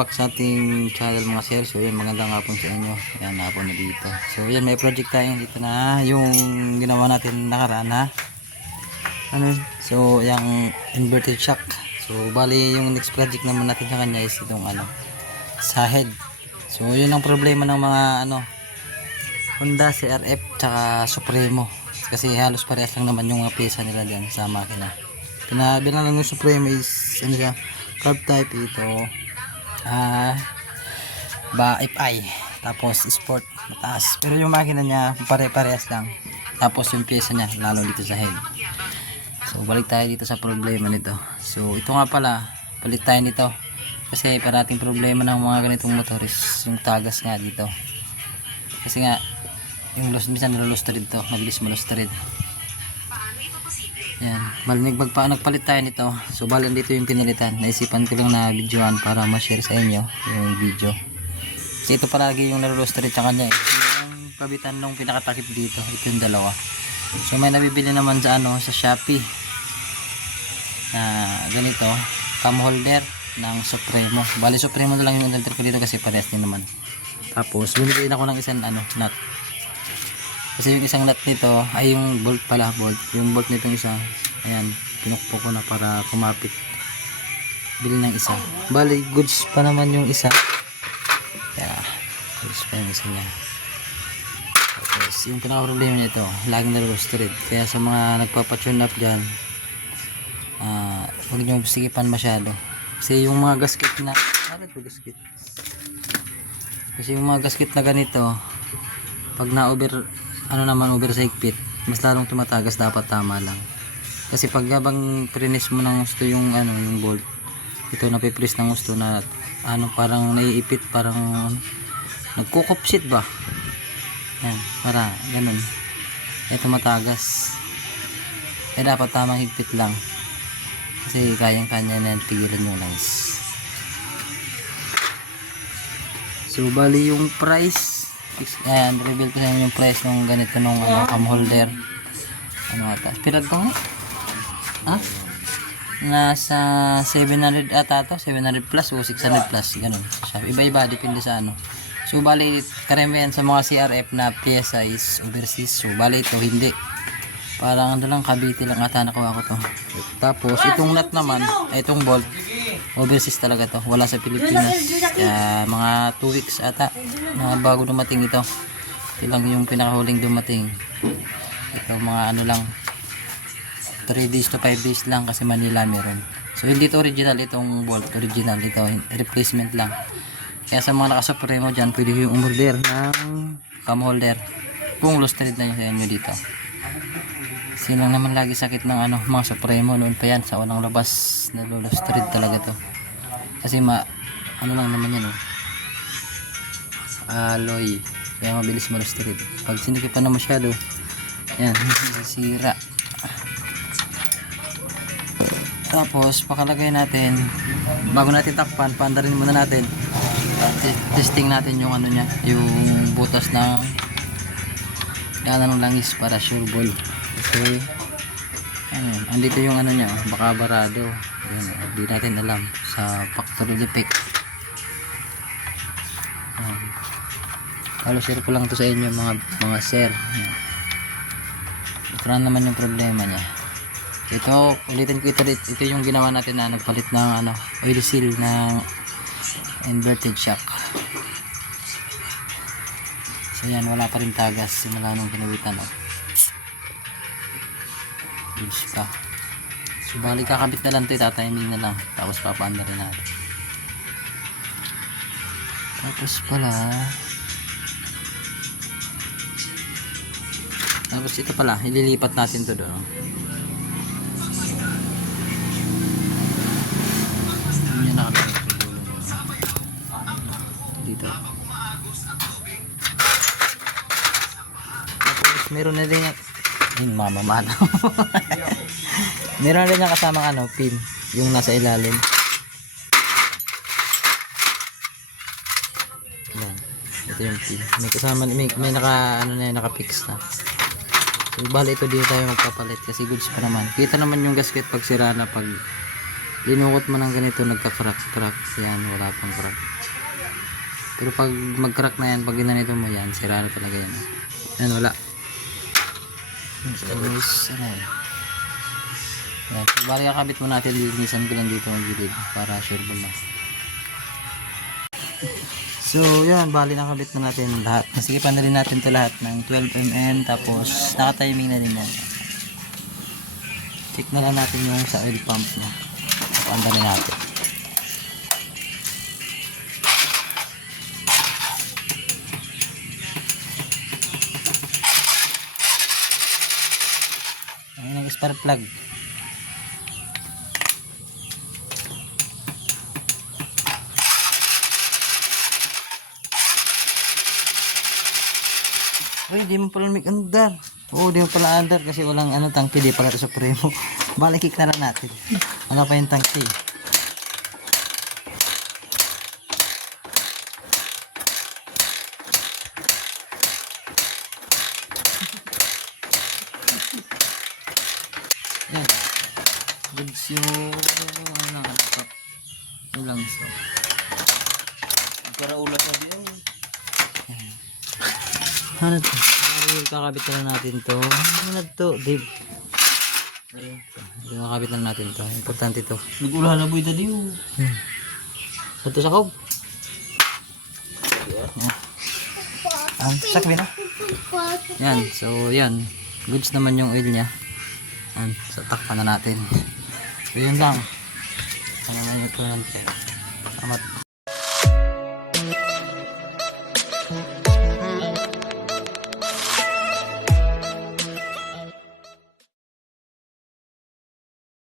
back sa ating channel mga sir. So yan, magandang hapon sa inyo. Yan, hapon na dito. So yan, may project tayo dito na yung ginawa natin nakaraan ha. Ano? So yung inverted shock. So bali yung next project naman natin sa kanya is itong ano, sa head. So yun ang problema ng mga ano, Honda CRF tsaka Supremo. Kasi halos parehas lang naman yung mga pyesa nila dyan sa makina. Pinabilang lang yung Supremo is ano siya, carb type, ito ba FI, tapos sport mataas, pero yung makina niya pare-parehas lang, tapos yung pyesa niya lalo dito sa head. So balik tayo dito sa problema nito. So ito nga pala, palit tayo nito kasi parating problema ng mga ganitong motor is yung tagas nga dito, kasi nga yung minsan nalulustrid to, mabilis malustrid. Yan, nagpalit tayo nito. So balan dito yung pinalitan. Naisipan ko lang na videoan para ma-share sa inyo yung video. Kasi ito palagi yung nalulustrid sa kanya eh. Yung kabitan nung pinakatakip dito, ito yung dalawa. So may nabibili naman sa ano, sa Shopee na ganito, cam holder ng Supremo. Bali Supremo na lang yung filter ko dito kasi parehas din naman. Tapos bumili ako ng isang ano, nut. Kasi yung isang nut nito ay yung bolt pala, bolt. Yung bolt nitong isa, ayan, pinukpo ko na para kumapit. Bili ng isa. Bali, goods pa naman yung isa. Yeah, goods pa yung isa niya. Tapos, yung pinaka-problema nito, laging nalulustrid. Kaya sa mga nagpapatune up dyan, huwag nyo sikipan masyado. Kasi yung mga gasket na, kasi yung mga gasket na ganito, pag na-over, over sa higpit, mas lalong tumatagas, dapat tama lang. Kasi pag habang prines mo ng gusto yung ano, yung bolt, ito napipress ng gusto na ano, parang naiipit, parang nagkukupsit ba? Yan, para ganun. Ito matagas. Kaya dapat tamang higpit lang. Kasi kayang-kanya na pigilan yung lines. So bali yung price, ayan, reveal ko sa inyo yung price ng ganito nung ano, cam holder. Ano ata? Pirad ko nga? Ha? Nasa 700 ata to, 700 plus o 600 plus, ganun. Iba-iba, depende sa ano. So bali, karamihan sa mga CRF na pyesa is overseas. So bali ito, hindi. Parang ano lang, Cavite lang ata nakuha ko to. Tapos itong nut naman, itong bolt, overseas talaga to, wala sa Pilipinas. Kaya mga 2 weeks ata na bago dumating ito. Ito lang yung pinakahuling dumating. Ito mga ano lang, 3 days to 5 days lang kasi Manila meron. So hindi to original itong bolt, original ito, replacement lang. Kaya sa mga naka-Supremo dyan, pwede yung umorder ng cam holder kung lustrid na yung sa inyo dito. Silang naman lagi sakit ng ano, mga Supremo noon pa yan sa unang labas, nalulustrid talaga to. Kasi ano lang naman yan, oh, alloy, kaya mabilis malustrid. Pag sinikipan na masyado, yan, sisira. Tapos pakalagay natin, bago natin takpan, paandarin muna natin, testing natin yung ano nya, yung butas ng ng langis para sure ball. Kasi andito yung ano nya, baka barado. Hindi natin alam sa factory defect. Halo share ko lang to sa inyo mga sir. Ito naman yung problema niya. Ito, ulitin ko ito yung ginawa natin na nagpalit ng ano, oil seal ng inverted shock. So yan, wala pa rin tagas simula nung pinawitan, oh. Goods pa. So balik kakabit na lang ito, tatiming na lang, tapos papaanda rin natin. Tapos ito pala, ililipat natin to doon. Yan nakalagay ko dito. Tapos meron na rin yung mamamana. Meron na rin yung kasamang ano, pin, yung nasa ilalim. Yan. Ito yung pin. May kasama, may naka-fix na. So, bali ito dito tayo magpapalit kasi goods pa naman. Kita naman yung gasket pag sira na, pag linukot mo ng ganito, nagka-crack. Yan, wala pang crack. Pero pag mag-crack na yan, pag ginanito mo yan, sira na talaga yan. Yan, wala. Tapos, ano yan. Yan, so, bali kakabit mo natin, linisan ko lang dito ang gilid para sure ba na. So, yan, bali nakabit na natin lahat. Nasigipan na rin natin ito lahat ng 12mm, tapos naka-timing na rin yan. Check na lang natin yung sa oil pump na. Panda na natin. Ayun ang spark plug. Uy, di mo pala mag-andar. Oo, di mo pala andar kasi walang tangke, di pala ito sa premo. Balik kick na lang natin. Ano pa yung tangke? Yan. Goods yung ilang so. Para ulat na din. Ano to? Kakabit na lang natin to. Ano na to? Dib. Kakabit lang natin to. Importante to. Nag-ula na boy dali oh. Ito sa kaw. Sakbi na. Yan. So, yan. Goods naman yung oil niya. Yan. So, takpan na natin. So, yun lang. Ano na yun ito lang. Salamat.